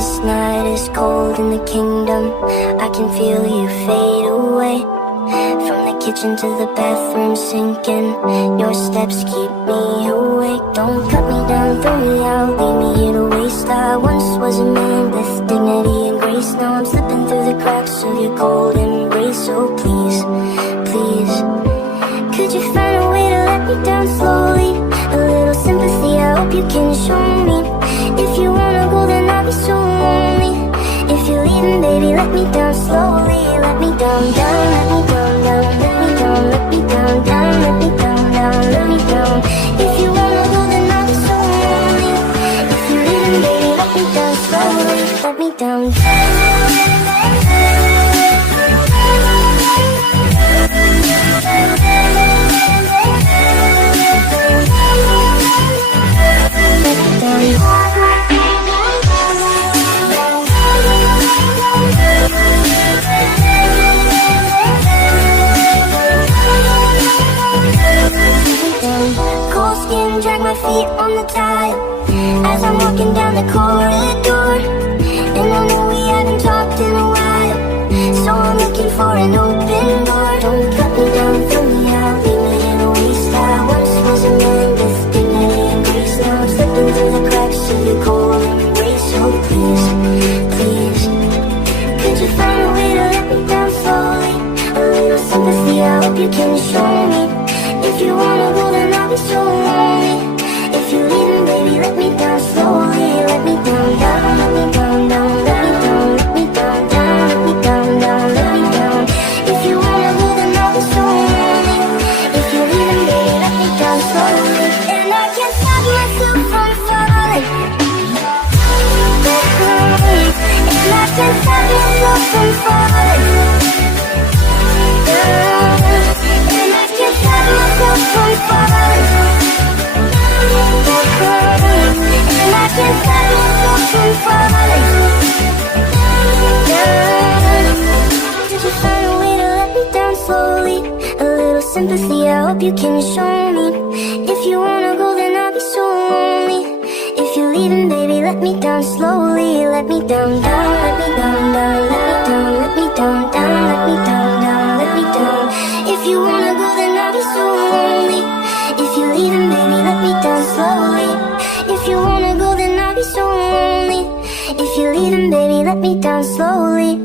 This night is cold in the kingdom. I can feel you fade away. From the kitchen to the bathroom sinking. Your steps keep me awake. Don't cut me down, throw me out, leave me here to waste. I once was a man with dignity and grace. Now I'm slipping through the cracks of your cold embrace. So please, please, could you find a way to let me down slowly? A little sympathy, I hope you can show me. If you wanna go, then I'll be so lonely. If you're leaving, baby, let me down slowly. Let me down, down, let me down, down, let me down, let me down, down, let me down, down, let me down. If you wanna go, then I'll be so lonely. If you're leaving, baby, let me down slowly. Let me down, cold skin, drag my feet on the tile as I'm walking down the corridor. And I know we haven't talked in a while, so I'm looking for an open door. Don't cut me down, throw me out, leave me in a waste. I once was a man with dignity and grace. Now I'm slipping through the cracks of your cold embrace. So please, please, could you find a way to let me down slowly? A little sympathy, I hope you can show me. If you wanna go, then I'll be so lonely. If you're leaving, baby, let me down slowly. Let me down, down, let me down, down, let me down, let me down, down, let me down, down, let me down. If you wanna go, then I'll be so lonely. If you're leaving, baby, let me down slowly. And I can't stop myself from falling. And I can't stop myself from falling. And I can't stop myself from falling. And I can't stop myself from falling. Did you find a way to let me down slowly? A little sympathy, I hope you can show me. If you wanna go, then I'll be so lonely. If you're leaving, baby, let me down slowly. Let me down, down, let me down, down, let me down, let me down, down, let me down, down, let me down. If you wanna go, then I'll be so lonely. If you're leaving, baby, let me down slowly. If you wanna go, then I'll be so lonely. If you're leaving, baby, let me down slowly.